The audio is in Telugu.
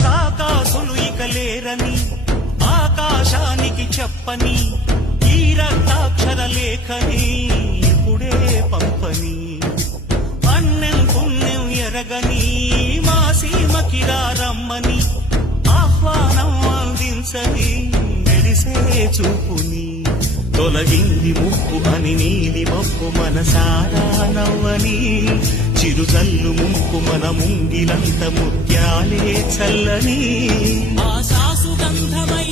కాకాసులు ఇక లేరని ఆకాశానికి చెప్పని ఈ రక్తాక్షర లేఖని ఇప్పుడే పంపని అన్నం పుణ్యం ఎరగని మా సీమకి రమ్మని ఆహ్వానం అందించని మెరిసే చూపుని తొలగింది ముప్పు అని నీలి మప్పు మనసారా నవ్వని చిరుజల్లు ముక్కు మన ముంగిలంత ముత్యాలే చల్లని ఆశాసు గంధమై